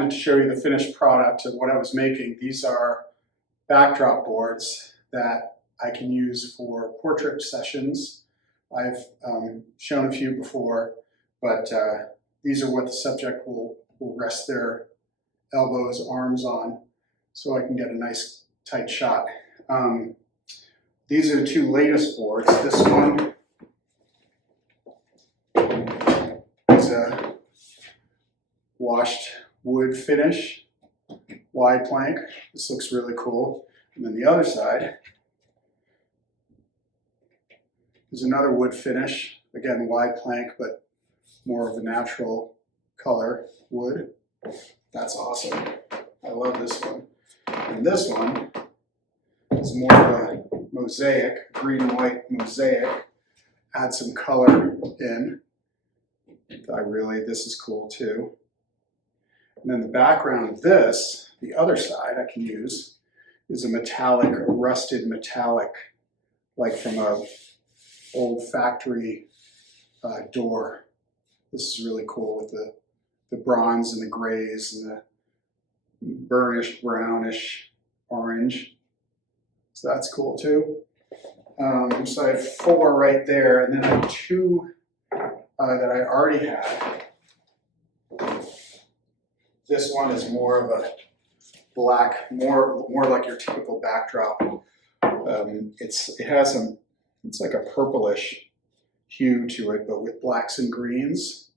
wanted to show you the finished product of what I was making. These are backdrop boards that I can use for portrait sessions. I've shown a few before, but these are what the subject will rest their elbows, arms on, so I can get a nice tight shot. These are the two latest boards. This one is a washed wood finish, wide plank. This looks really cool. And then the other side is another wood finish, again wide plank, but more of a natural color wood. That's awesome. I love this one. And this one is more of a mosaic, green and white mosaic. Add some color in. This is cool too. And then the background of this, the other side I can use, is a metallic, a rusted metallic, like from a old factory door. This is really cool with the bronze and the grays and the burnished brownish orange. So that's cool too. So I have 4 right there, and then I have 2 that I already had. This one is more of a black, more like your typical backdrop. It's like a purplish hue to it, but with blacks and greens.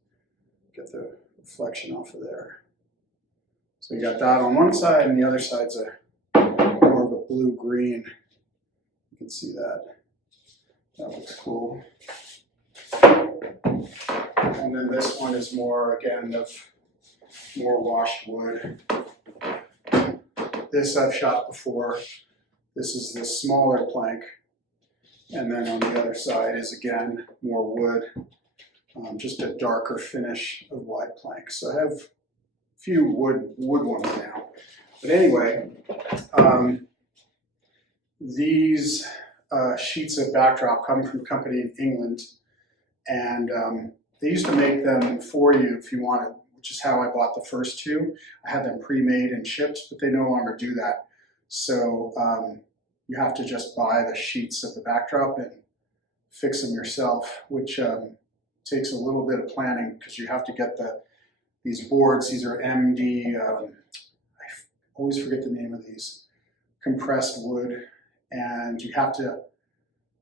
Get the reflection off of there. So you got that on one side, and the other side's more of a blue-green. You can see that. That looks cool. And then this one is more, again, of more washed wood. This I've shot before. This is the smaller plank. And then on the other side is, again, more wood. Just a darker finish of wide plank. So I have a few wood ones now. But anyway, these sheets of backdrop come from a company in England, and they used to make them for you if you wanted, which is how I bought the first 2. I had them pre-made and shipped, but they no longer do that. So you have to just buy the sheets of the backdrop and fix them yourself, which takes a little bit of planning, because you have to get these boards. These are MD, I always forget the name of these, compressed wood, and you have to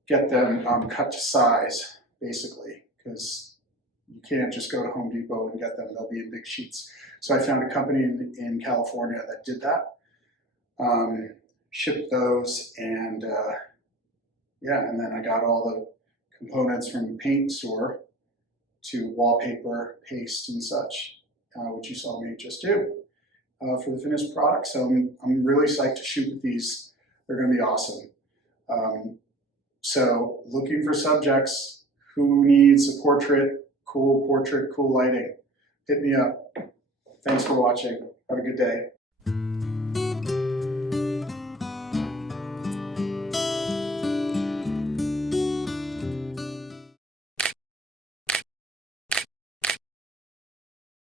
get them cut to size, basically, because you can't just go to Home Depot and get them. They'll be in big sheets. So I found a company in California that did that, shipped those, and yeah, and then I got all the components from the paint store to wallpaper, paste, and such, which you saw me just do for the finished product. So I'm really psyched to shoot with these. They're going to be awesome. So looking for subjects who needs a portrait, cool lighting, hit me up. Thanks for watching. Have a good day.